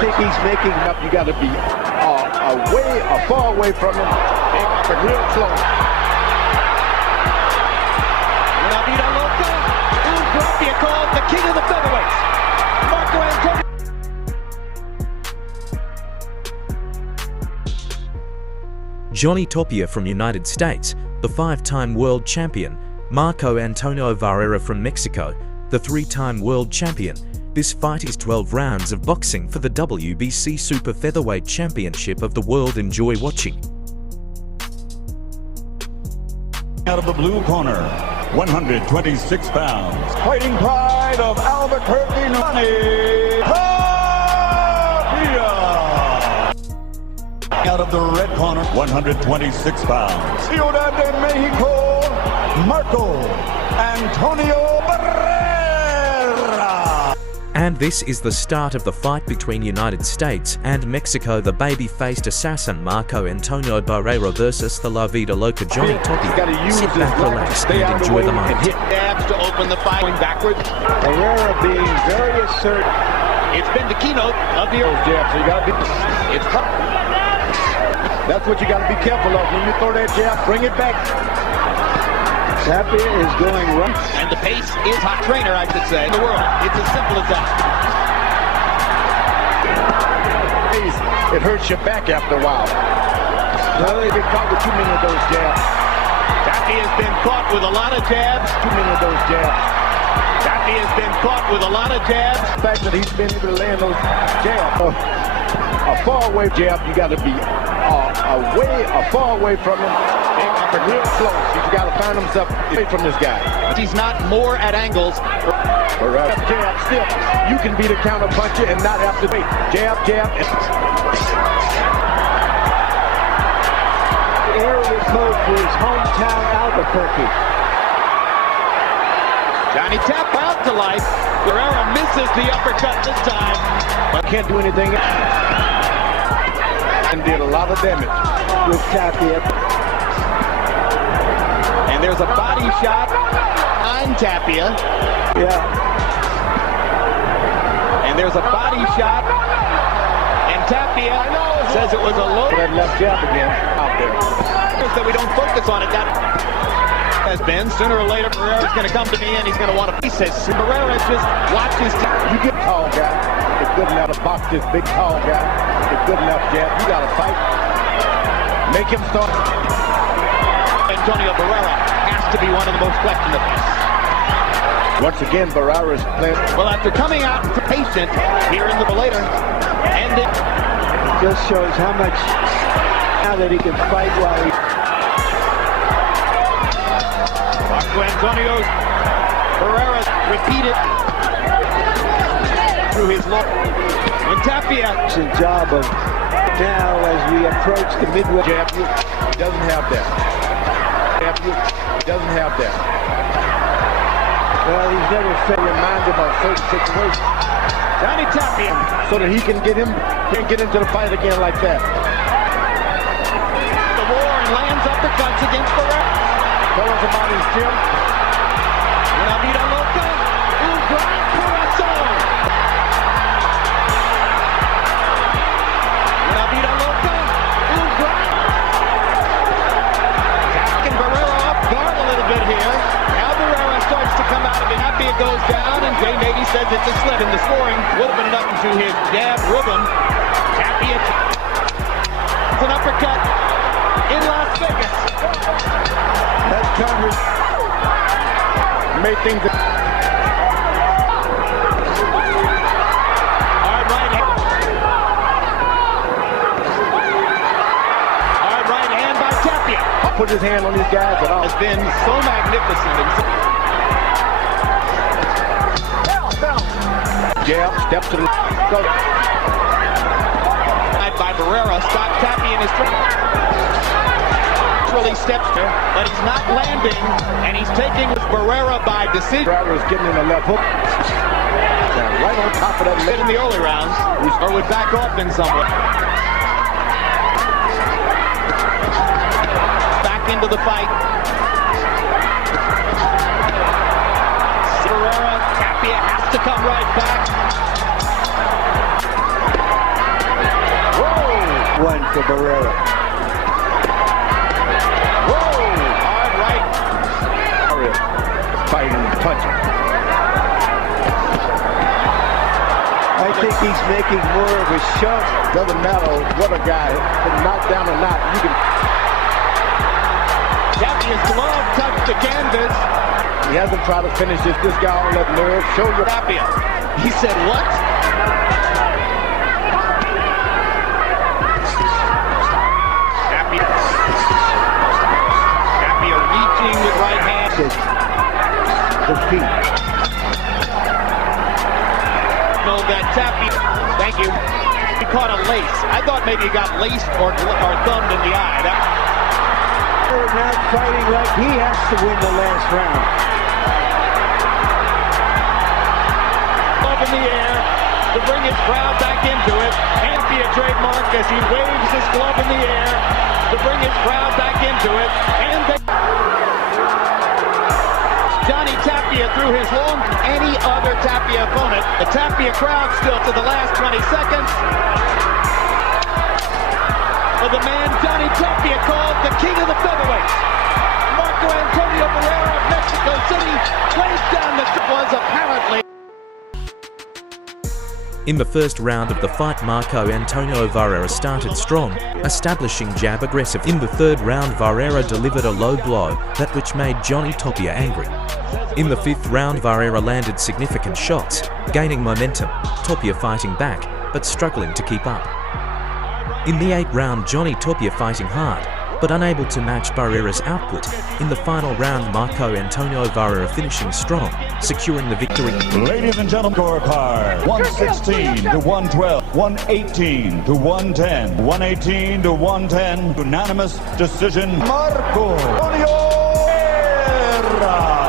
think he's making up. You got to be far away from him. Real close. La vida loca. Tapia called the king of the featherweights. Marco Antonio. Johnny Tapia from United States, the 5-time world champion. Marco Antonio Barrera from Mexico, the 3-time world champion. This fight is 12 rounds of boxing for the WBC Super Featherweight Championship of the world. Enjoy watching. Out of the blue corner, 126 pounds, fighting pride of Albuquerque, Johnny Tapia. Out of the red corner, 126 pounds, Ciudad de Mexico, Marco Antonio Barrera. And this is the start of the fight between United States and Mexico. The baby-faced assassin Marco Antonio Barrera versus the La Vida Loca Johnny Tapia. Sit back, relax, and enjoy the moment. Hit jabs to open the fight, going backwards. Barrera being very assertive. It's been the keynote of the Those jabs, so you got to be. It's tough. That's what you got to be careful of. When you throw that jab, bring it back. Tapia is going right. And the pace is hot trainer, I should say, in the world. It's as simple as that. It hurts your back after a while. Well, they've been caught with too many of those jabs. Tapia has been caught with a lot of jabs. Too many of those jabs. Tapia has been caught with a lot of jabs. The fact that he's been able to land those jabs. A far away jab, you got to be far away from him. Real close. You got to find himself away from this guy. He's not more at angles. Jab, still, you can be the counter puncher and not have to wait. Jab, jab. Area code for his hometown Albuquerque. Johnny Tap out to life. Barrera misses the uppercut this time. But can't do anything. And did a lot of damage with Tapia. And there's a body shot on Tapia. Yeah. And there's a body shot. And Tapia says it was a low. That left jab again out there. That we don't focus on it. That has been. Sooner or later, Barrera's going to come to me and he's going to want to. He says Barrera just watches. You get a tall guy. It's good enough to box this big tall guy. It's good enough jab. You got to fight. Make him start. Antonio Barrera has to be one of the most questionable. Once again, Barrera's playing. Well, after coming out patient here in the later, and it just shows how much now that he can fight while he. Marco Antonio Barrera repeated through his look. When Tapia. It's a job of now as we approach the midway. Jab, he doesn't have that. He doesn't have that. Well, he's never failed to remind him of certain situations. Johnny Tapia. So that he can get into the fight again like that. The war and lands uppercuts against Barrera. Tell us about his gym. La vida loca. Un gran corazón. La vida loca. Un gran. Jacking Barrera off guard a little bit here. Now Barrera starts to come out of it. Tapia goes down, and Jay Nady says it's a slip. And the scoring would have been enough to his jab rhythm. Tapia. It's an uppercut in Las Vegas. That Congress made things. Hard right hand by Tapia. Put his hand on these guys at all. Has been so magnificent. Jab, step to the go. By Barrera, stop Tapia in his track. Really steps there, but he's not landing, and he's taking Barrera by decision. Barrera's getting in the left hook. Right on top of that leg. In the early rounds, or would back off in some way. Back into the fight. Barrera, Tapia has to come right back. one for Barrera. Whoa! Hard right. Fighting, punching. I think he's making more of a shove. Doesn't matter what a guy can knock down or not. You can. Tapia's glove touched the canvas. He hasn't tried to finish this. This guy on that nerve. Show you. Tapia. He said what? Tapia reaching with right hand. The feet. No, that Tapia. Thank you. He caught a lace. I thought maybe he got laced or thumbed in the eye. They're now fighting like he has to win the last round. Up in the air to bring his crowd back into it. Tapia trademark as he waves his glove in the air to bring his crowd back into it. And Johnny Tapia threw his long any other Tapia opponent. The Tapia crowd still to the last 20 seconds. For the man Johnny Tapia called the king of the featherweights. Marco Antonio Barrera of Mexico City plays down the was apparently. In the first round of the fight, Marco Antonio Barrera started strong, establishing jab aggressive. In the third round, Barrera delivered a low blow, that which made Johnny Tapia angry. In the fifth round, Barrera landed significant shots, gaining momentum, Tapia fighting back, but struggling to keep up. In the eighth round, Johnny Tapia fighting hard, but unable to match Barrera's output. In the final round, Marco Antonio Barrera finishing strong, securing the victory. Ladies and gentlemen, scorecard 116 to 112, 118 to 110, 118 to 110. Unanimous decision, Marco Antonio Barrera.